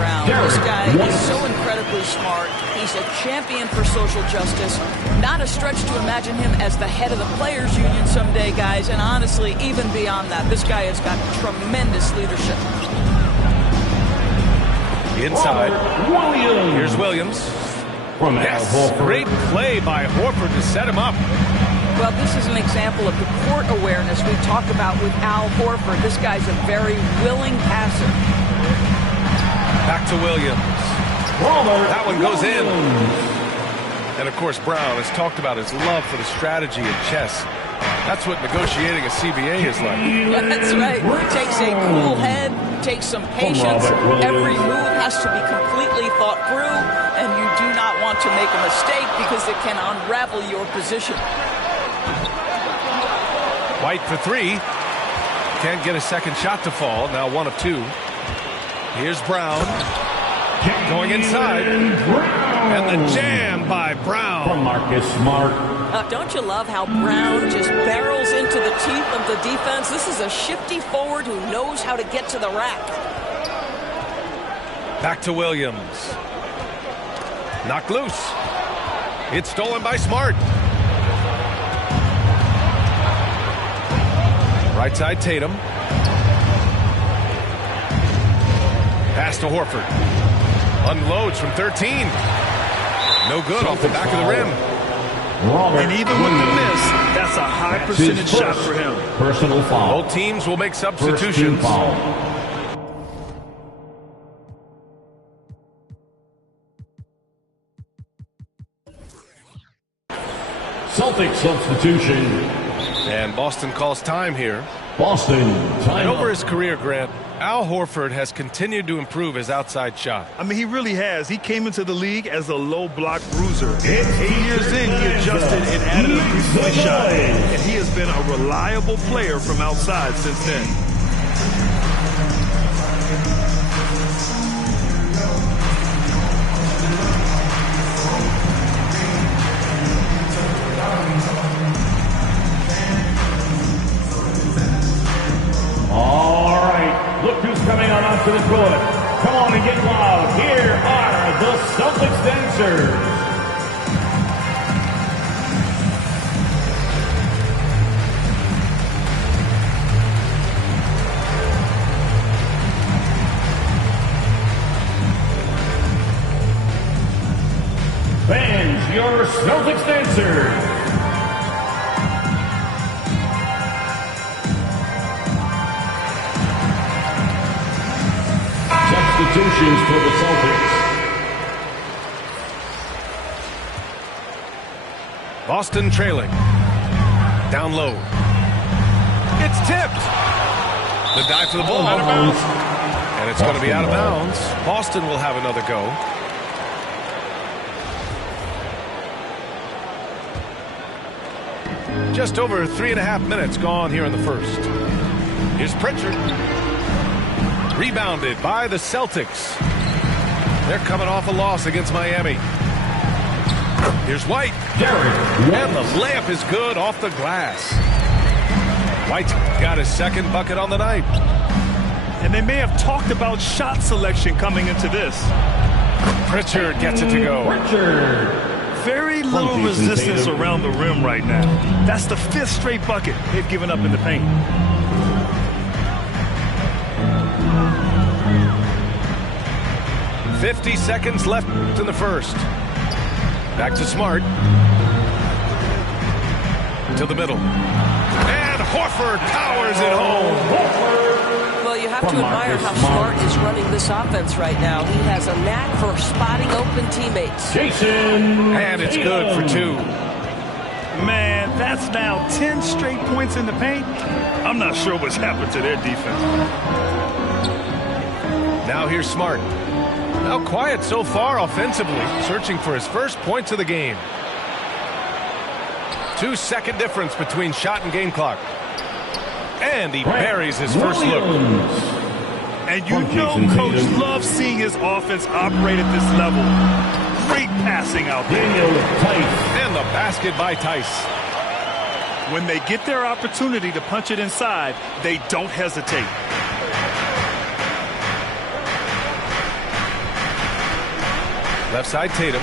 Brown. This guy is so incredibly smart. He's a champion for social justice. Not a stretch to imagine him as the head of the Players Union someday, guys. And honestly, even beyond that, this guy has got tremendous leadership. Inside. Here's Williams. Yes, great play by Horford to set him up. Well, this is an example of the court awareness we talk about with Al Horford. This guy's a very willing passer. Back to Williams. That one goes in. And, of course, Brown has talked about his love for the strategy in chess. That's what negotiating a CBA is like. That's right. It takes a cool head, takes some patience. Every move has to be completely thought through, and you do not want to make a mistake because it can unravel your position. White for three. Can't get a second shot to fall. Now 1 of 2. Here's Brown. Going inside. And the jam by Brown. From Marcus Smart. Don't you love how Brown just barrels into the teeth of the defense? This is a shifty forward who knows how to get to the rack. Back to Williams. Knocked loose. It's stolen by Smart. Right side Tatum. Pass to Horford. Unloads from 13. No good off the back of the rim. And even with the miss, that's a high percentage shot for him. Personal foul. Both teams will make substitutions. Celtics substitution. And Boston calls time here. Boston, time. And over his career, Grant, Al Horford has continued to improve his outside shot. I mean, he really has. He came into the league as a low block bruiser. 8 years in, he adjusted and added a three-point shot. And he has been a reliable player from outside since then. All right, look who's coming on onto the court. Come on and get loud. Here are the Celtics dancers. Fans, your Celtics dancers. Substitutions for the Celtics. Boston trailing. Down low. It's tipped. The dive for the ball. Out of bounds. And it's going to be out of bounds. Boston will have another go. Just over 3.5 minutes gone here in the first. Here's Pritchard. Rebounded by the Celtics. They're coming off a loss against Miami. Here's White. And the layup is good off the glass. White's got his second bucket on the night. And they may have talked about shot selection coming into this. Pritchard gets it to go. Pritchard. Very little resistance around the rim right now. That's the 5th straight bucket they've given up in the paint. .50 seconds left in the first. Back to Smart. To the middle. And Horford powers it home. Well, you have to admire how Smart is running this offense right now. He has a knack for spotting open teammates. Jason. And it's good for 2. Man, that's now 10 straight points in the paint. I'm not sure what's happened to their defense. Now here's Smart. Now quiet so far offensively, searching for his first points of the game. 2-second difference between shot and game clock. And he buries his first look. And you know Coach loves seeing his offense operate at this level. Great passing out there. And the basket by Tice. When they get their opportunity to punch it inside, they don't hesitate. Left side, Tatum.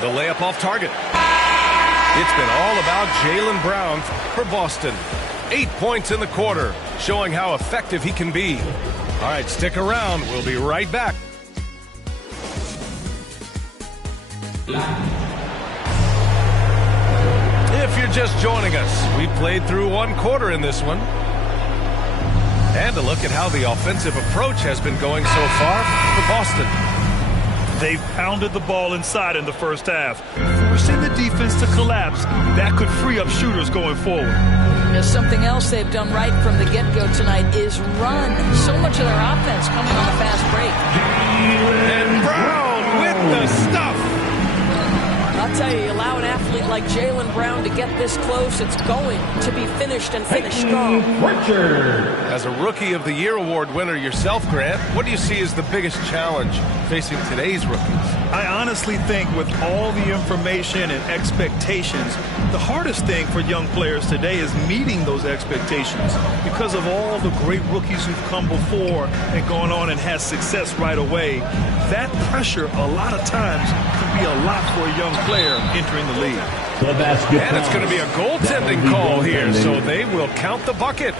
The layup off target. It's been all about Jaylen Brown for Boston. 8 points in the quarter, showing how effective he can be. All right, stick around. We'll be right back. If you're just joining us, we played through 1 quarter in this one. And a look at how the offensive approach has been going so far for Boston. They've pounded the ball inside in the first half, forcing the defense to collapse. That could free up shooters going forward. Something else they've done right from the get-go tonight is run. So much of their offense coming on the fast break. And Brown with the stuff. I'll tell you, you allow an athlete like Jaylen Brown to get this close, it's going to be finished and finished strong. As a Rookie of the Year award winner yourself, Grant, what do you see as the biggest challenge facing today's rookies? I honestly think with all the information and expectations, the hardest thing for young players today is meeting those expectations because of all the great rookies who've come before and gone on and had success right away. That pressure a lot of times can be a lot for a young player entering the league. And it's going to be a goaltending call here, so they will count the bucket.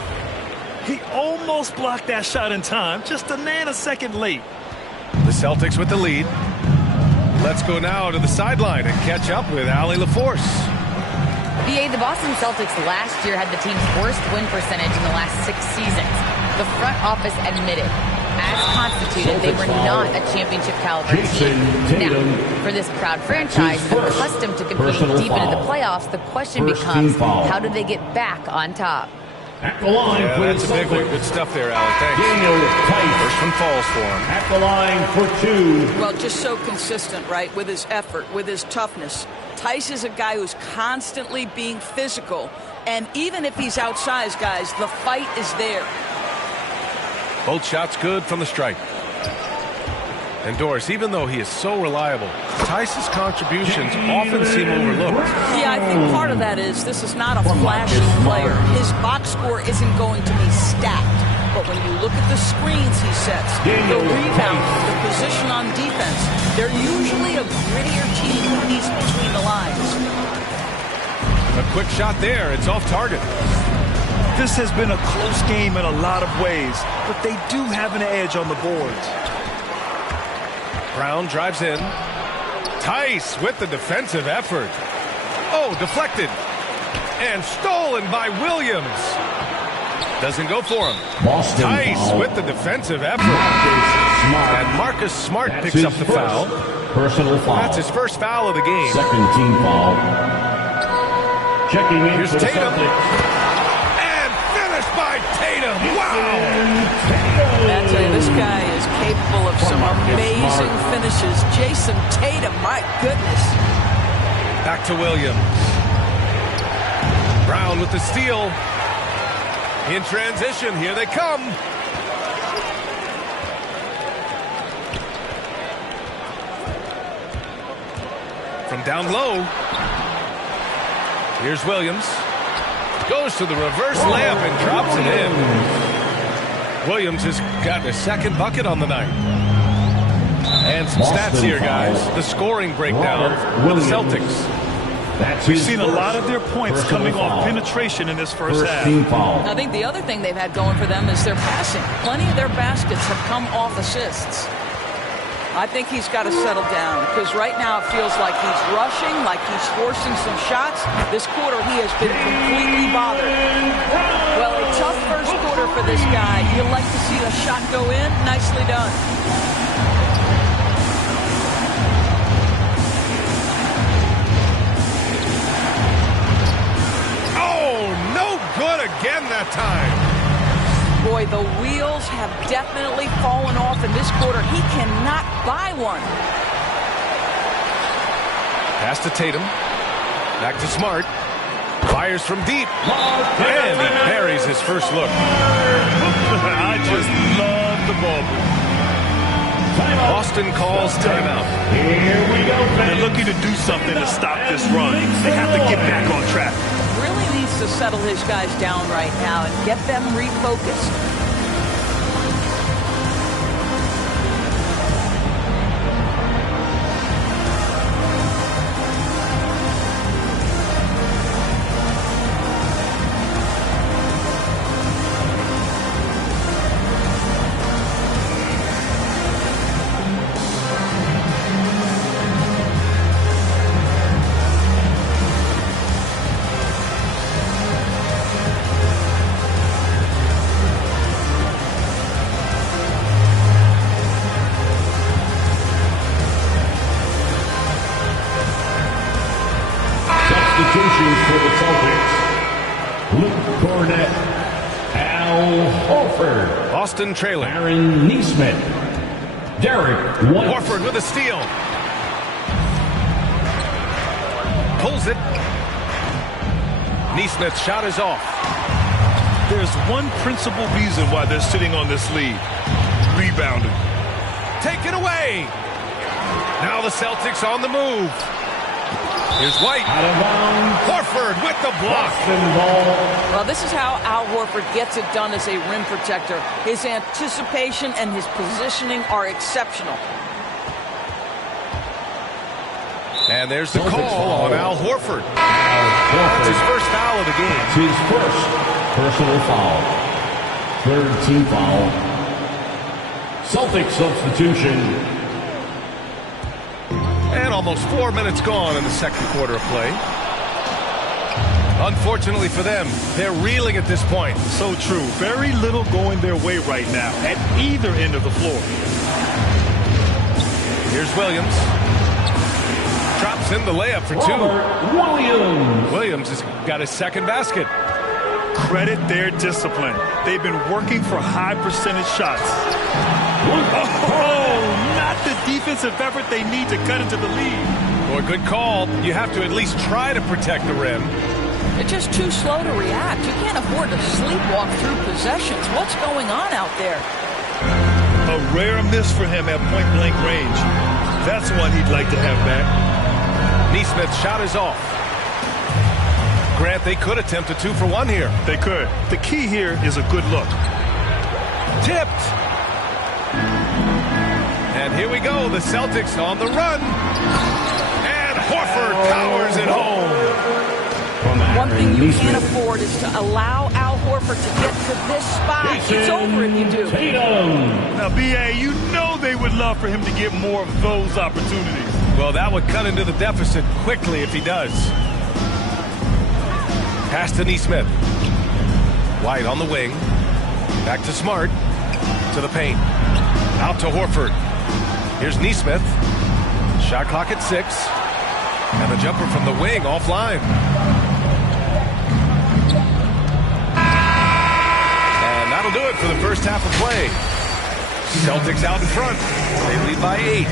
He almost blocked that shot in time, just a nanosecond late. The Celtics with the lead. Let's go now to the sideline and catch up with Allie LaForce. The Boston Celtics last year had the team's worst win percentage in the last 6 seasons. The front office admitted, as constituted, they were not a championship caliber team. Now, for this proud franchise, accustomed to competing deep into the playoffs, the question becomes, how do they get back on top? At the line, yeah, that's a big one. Good stuff there, Allie. Thanks. First one falls for him. At the line for 2. Well, just so consistent, right, with his effort, with his toughness. Tice is a guy who's constantly being physical. And even if he's outsized, guys, the fight is there. Both shots good from the stripe. And Doris, even though he is so reliable, Tice's contributions often seem overlooked. Yeah, I think part of that is this is not a flashy player. His box score isn't going to be stacked. But when you look at the screens he sets, the rebound, the position on defense, they're usually a grittier team than he's between the lines. A quick shot there. It's off target. This has been a close game in a lot of ways, but they do have an edge on the boards. Brown drives in. Tice with the defensive effort. Oh, deflected. And stolen by Williams. Doesn't go for him. Tice with the defensive effort. And Marcus Smart picks up the foul. Personal foul. That's his first foul of the game. Second team foul. Checking in. Here's for the Tatum. Celtics. And finished by Tatum. Wow. I tell you, this guy is capable of some amazing finishes. Jason Tatum, my goodness. Back to Williams. Brown with the steal. In transition, here they come. From down low. Here's Williams. Goes to the reverse layup and drops it in. Williams has gotten a second bucket on the night. And some stats here, guys. The scoring breakdown for the Celtics. We've seen a lot of their points coming off penetration in this first half. I think the other thing they've had going for them is their passing. Plenty of their baskets have come off assists. I think he's got to settle down because right now it feels like he's rushing, like he's forcing some shots. This quarter he has been completely bothered. Well, a tough first quarter for this guy. You'd like to see the shot go in. Nicely done. Good again that time. Boy, the wheels have definitely fallen off in this quarter. He cannot buy one. Pass to Tatum. Back to Smart. Fires from deep. And he buries his first look. I just love the ball. Boston calls timeout. Here we go. They're looking to do something to stop this run. They have to get back on track. Really needs to settle his guys down right now and get them refocused. the Celtics, Luke Cornett, Al Horford, Boston trailing. Aaron Neesmith, Derek White. Horford with a steal. Pulls it. Neesmith's shot is off. There's one principal reason why they're sitting on this lead. Rebounding. Taken away. Now the Celtics on the move. Here's White. Out of bounds. Horford with the block. Well, this is how Al Horford gets it done as a rim protector. His anticipation and his positioning are exceptional. And there's the call on Al Horford. That's his first foul of the game. It's his first personal foul. Third team foul. Celtics substitution. And almost 4 minutes gone in the second quarter of play. Unfortunately for them, they're reeling at this point. So true. Very little going their way right now at either end of the floor. Here's Williams. Drops in the layup for two. Williams has got his second basket. Credit their discipline. They've been working for high percentage shots. Oh, not the defensive effort they need to cut into the lead. Boy, good call. You have to at least try to protect the rim. They're just too slow to react. You can't afford to sleepwalk through possessions. What's going on out there? A rare miss for him at point-blank range. That's one he'd like to have back. Neesmith's shot is off. Grant, they could attempt a 2-for-1 here. They could. The key here is a good look. Tipped. And here we go. The Celtics on the run. And Horford powers it home. One thing you can't afford is to allow Al Horford to get to this spot. It's over if you do. Now, B.A., you know they would love for him to get more of those opportunities. Well, that would cut into the deficit quickly if he does. Pass to Neesmith. White on the wing. Back to Smart. To the paint. Out to Horford. Here's Neesmith. Shot clock at 6. And the jumper from the wing offline. And that'll do it for the first half of play. Celtics out in front. They lead by 8.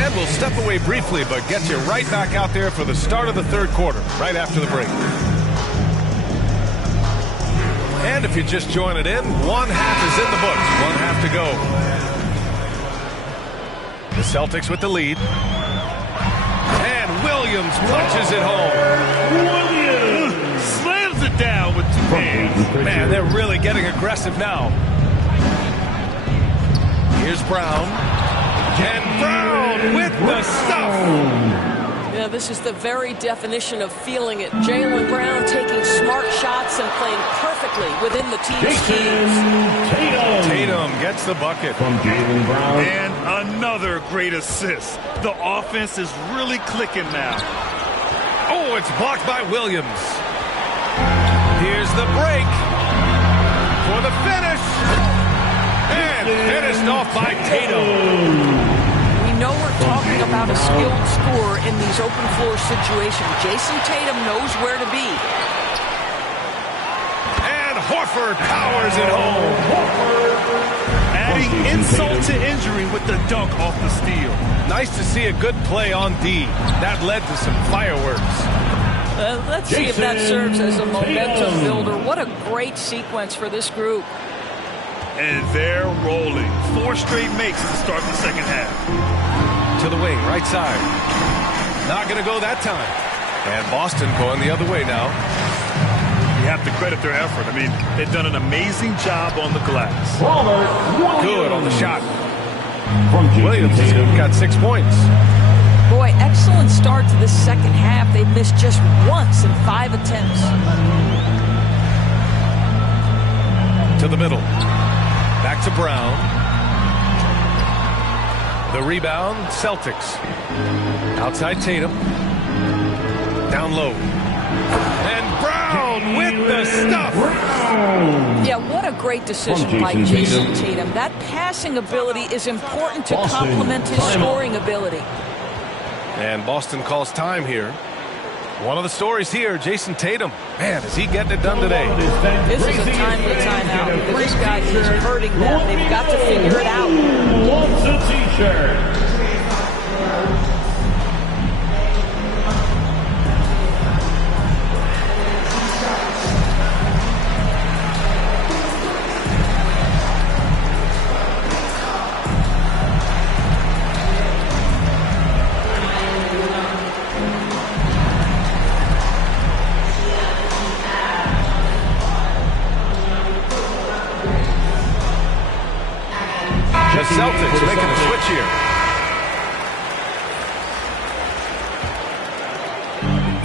And we'll step away briefly, but get you right back out there for the start of the third quarter, right after the break. And if you're just joining in, one half is in the books. One half to go. The Celtics with the lead. And Williams punches it home. Williams slams it down with 2 hands. Man, they're really getting aggressive now. Here's Brown. And Brown with the stuff. Yeah, this is the very definition of feeling it. Jaylen Brown taking smart shots and playing perfectly within the team's schemes. Tatum gets the bucket. From Jaylen Brown. And another great assist. The offense is really clicking now. Oh, it's blocked by Williams. Here's the break for the finish. And finished off by Tatum. We know we're talking about a skilled scorer in these open floor situations. Jason Tatum knows where to be. And Horford powers it home. Adding insult to injury with the dunk off the steal. Nice to see a good play on D. That led to some fireworks. Let's see if that serves as a momentum builder. What a great sequence for this group. And they're rolling. 4 straight makes to start the second half. To the wing, right side. Not going to go that time. And Boston going the other way now. You have to credit their effort. I mean, they've done an amazing job on the glass. Good on the shot. Williams has got 6 points. Boy, excellent start to this second half. They've missed just once in 5 attempts. To the middle. Back to Brown. The rebound, Celtics. Outside Tatum. Down low. And Brown with the stuff. Yeah, what a great decision by Jason Tatum. That passing ability is important to complement his scoring ability. And Boston calls time here. One of the stories here, Jason Tatum. Man, is he getting it done today? This is a timely timeout because this guy is hurting them. They've got to figure it out. Wants a t-shirt. The Celtics making a switch here.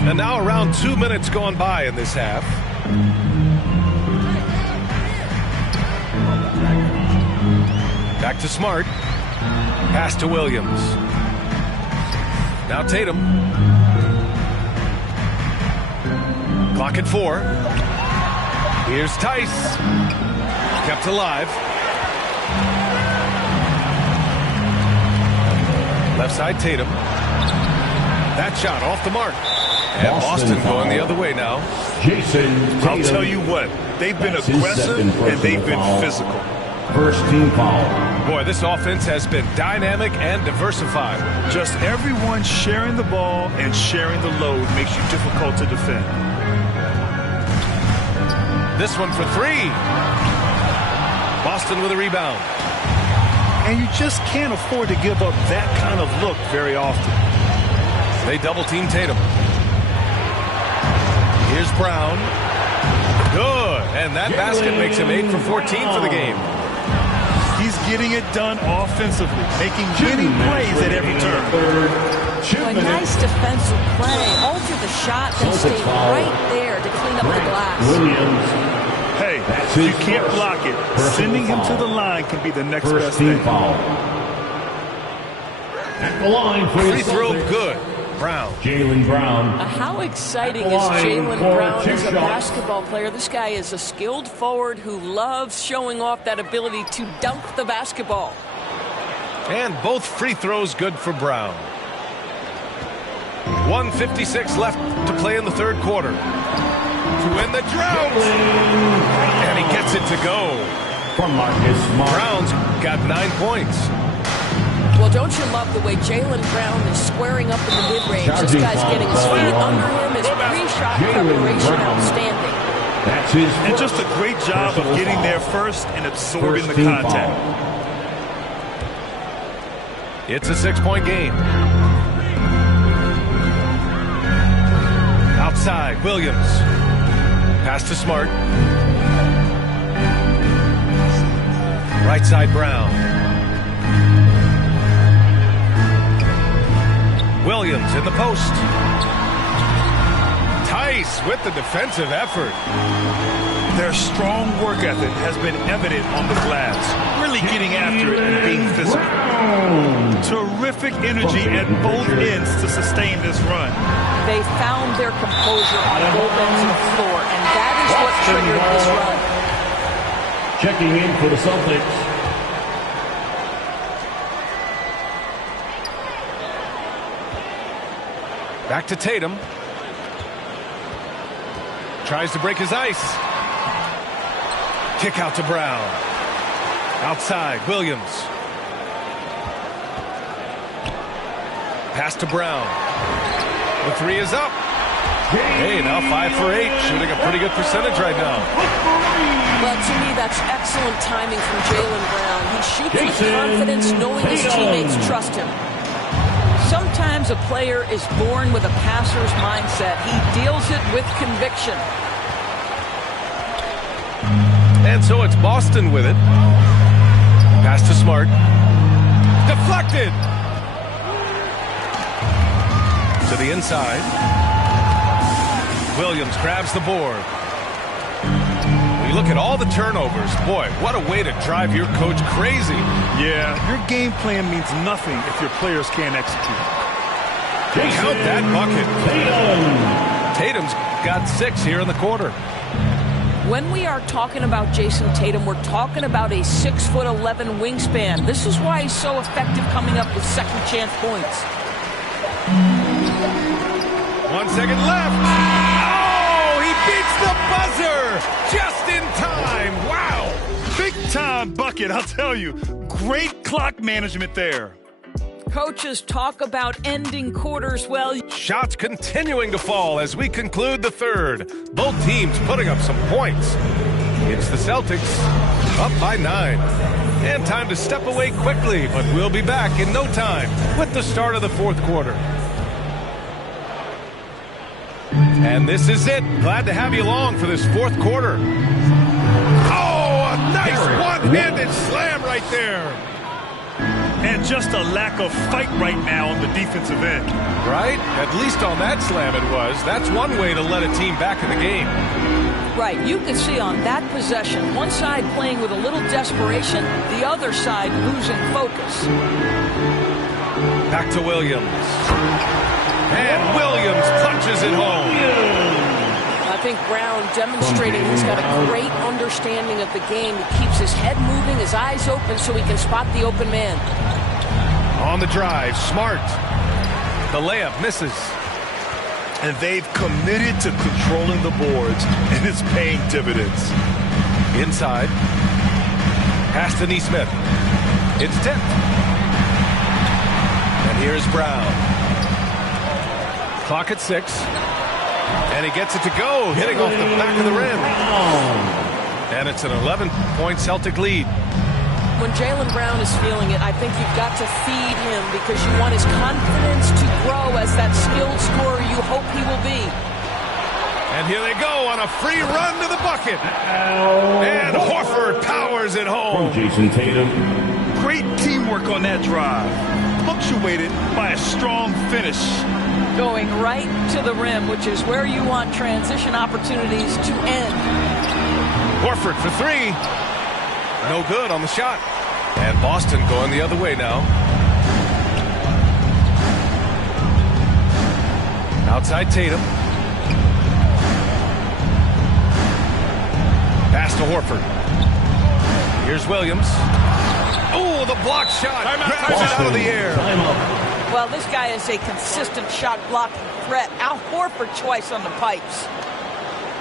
And now around 2 minutes gone by in this half. Back to Smart. Pass to Williams. Now Tatum. Clock at 4. Here's Tice. Kept alive. Left side Tatum. That shot off the mark. And Boston going the other way now. I'll tell you what, they've been aggressive and they've been physical. First team foul. Boy, this offense has been dynamic and diversified. Just everyone sharing the ball and sharing the load makes you difficult to defend. This one for 3. Boston with a rebound. And you just can't afford to give up that kind of look very often. They double team Tatum. Here's Brown. Good. And that basket makes him 8 for 14 for the game. He's getting it done offensively, making many plays at every turn. A nice defensive play. Alter the shot and stay right there to clean up the glass. Hey, you can't block it. Sending him to the line can be the next best thing. At the line for Free throw good. Brown. Jaylen Brown. How exciting is Jaylen Brown as a basketball player? This guy is a skilled forward who loves showing off that ability to dunk the basketball. And both free throws good for Brown. 1:56 left to play in the third quarter. To win the drought. And he gets it to go. From Marcus Smart. Brown's got 9 points. Well, don't you love the way Jaylen Brown is squaring up in the mid-range? This guy's getting his feet under him. His pre-shot preparation outstanding. That's his And just a great job of getting there first and absorbing the contact. It's a 6-point game. Outside, Williams. Pass to Smart. Right side, Brown. Williams in the post. Tice with the defensive effort. Their strong work ethic has been evident on the glass, really getting after it and being physical. Terrific energy at both ends to sustain this run. They found their composure on both ends of the floor, and that is what triggered this run. Checking in for the Celtics. Back to Tatum. Tries to break his ice. Kick out to Brown. Outside, Williams. Pass to Brown. The 3 is up. Hey, now 5 for 8. Shooting a pretty good percentage right now. Well, to me, that's excellent timing from Jaylen Brown. He shoots with confidence, knowing his teammates trust him. Sometimes a player is born with a passer's mindset. He deals it with conviction. And so it's Boston with it. Pass to Smart. Deflected. To the inside. Williams grabs the board. When you look at all the turnovers, boy, what a way to drive your coach crazy. Yeah, your game plan means nothing if your players can't execute. Count that bucket. Tatum's got 6 here in the quarter. When we are talking about Jason Tatum, we're talking about a 6'11" wingspan. This is why he's so effective coming up with second chance points. 1 second left. Oh, he beats the buzzer just in time. Wow. Big time bucket, I'll tell you. Great clock management there. Coaches talk about ending quarters well. Shots continuing to fall as we conclude the third. Both teams putting up some points. It's the Celtics up by 9. And time to step away quickly, but we'll be back in no time with the start of the fourth quarter. And this is it. Glad to have you along for this fourth quarter. Oh, a nice one-handed slam right there. And just a lack of fight right now on the defensive end. Right? At least on that slam it was. That's one way to let a team back in the game. Right, you can see on that possession, one side playing with a little desperation, the other side losing focus. Back to Williams. And Williams punches it home. I think Brown demonstrating he's got a great understanding of the game. He keeps his head moving, his eyes open so he can spot the open man. On the drive, Smart. The layup misses. And they've committed to controlling the boards, and it's paying dividends. Inside. Pass to Neesmith. It's tipped. And here's Brown. Clock at 6. And he gets it to go, hitting off the back of the rim. And it's an 11-point Celtic lead. When Jaylen Brown is feeling it, I think you've got to feed him because you want his confidence to grow as that skilled scorer you hope he will be. And here they go on a free run to the bucket. And Horford powers it home. Jason Tatum. Great teamwork on that drive. Punctuated by a strong finish. Going right to the rim, which is where you want transition opportunities to end. Horford for 3. No good on the shot. And Boston going the other way now. Outside Tatum. Pass to Horford. Here's Williams. Oh, the block shot. Grabs it out of the air. Well, this guy is a consistent shot blocking threat. Al Horford twice on the pipes.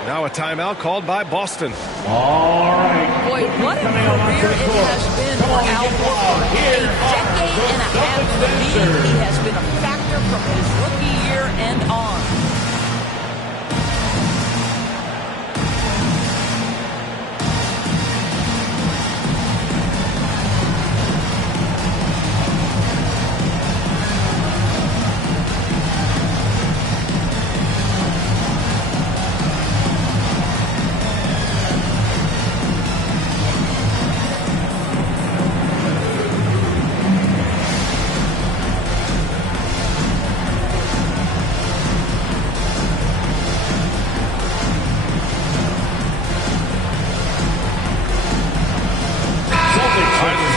Now a timeout called by Boston. All right. Boy, what a career it has been for Al Horford. A decade and a half in the league. He has been a factor from his rookie year and on.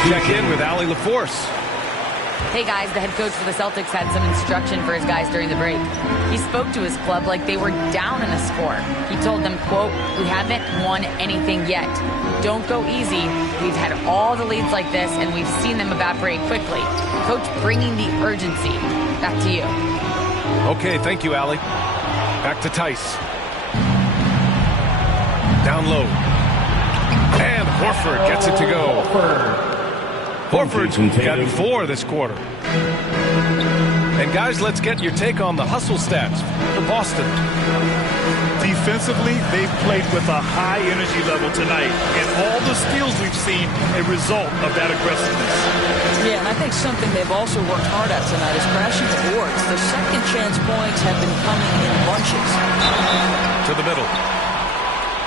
Check in with Allie LaForce. Hey guys, the head coach for the Celtics had some instruction for his guys during the break. He spoke to his club like they were down in a score. He told them, quote, "We haven't won anything yet. Don't go easy. We've had all the leads like this and we've seen them evaporate quickly." Coach bringing the urgency. Back to you. Okay, thank you, Allie. Back to Tice. Down low. And Horford gets it to go. Horford's gotten 4 this quarter. And guys, let's get your take on the hustle stats for Boston. Defensively, they've played with a high energy level tonight, and all the steals we've seen a result of that aggressiveness. Yeah, and I think something they've also worked hard at tonight is crashing the boards. The second chance points have been coming in bunches. To the middle.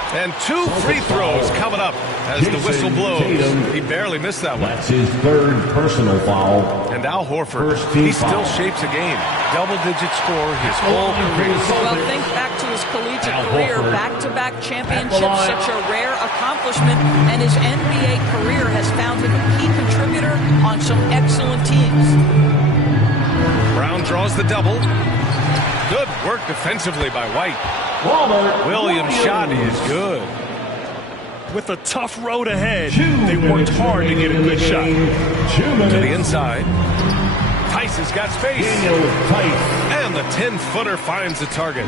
And 2 free throws coming up as the whistle blows. He barely missed that one. That's his 3rd personal foul. And Al Horford, he still shapes a game. Double-digit score his whole career. Well, think back to his collegiate career. Back-to-back championships, such a rare accomplishment. And his NBA career has found him a key contributor on some excellent teams. Brown draws the double. Good work defensively by White. Williams' shot is good. With a tough road ahead, they worked hard to get a good shot. To the inside. Tice has got space. And the 10-footer finds the target.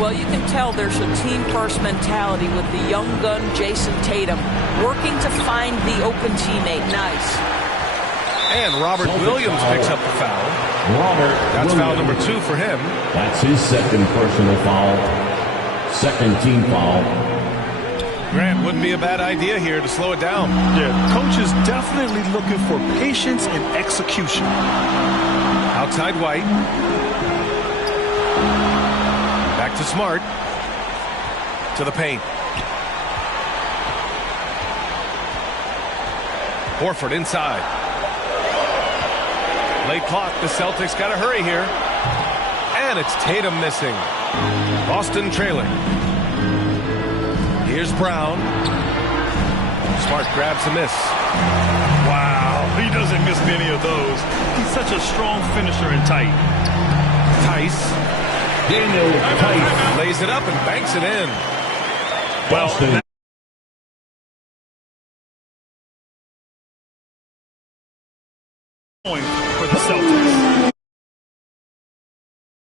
Well, you can tell there's a team-first mentality with the young gun Jason Tatum working to find the open teammate. Nice. And Robert Williams picks up the foul. That's foul number 2 for him. That's his second personal foul. Second team foul. Grant, wouldn't be a bad idea here to slow it down. Yeah, coach is definitely looking for patience and execution. Outside White. Back to Smart. To the paint. Horford inside. Late clock. The Celtics got to hurry here. And it's Tatum missing. Boston trailing. Here's Brown. Smart grabs a miss. Wow, he doesn't miss many of those. He's such a strong finisher and tight. Tice. Tice Lays it up and banks it in. Boston. Going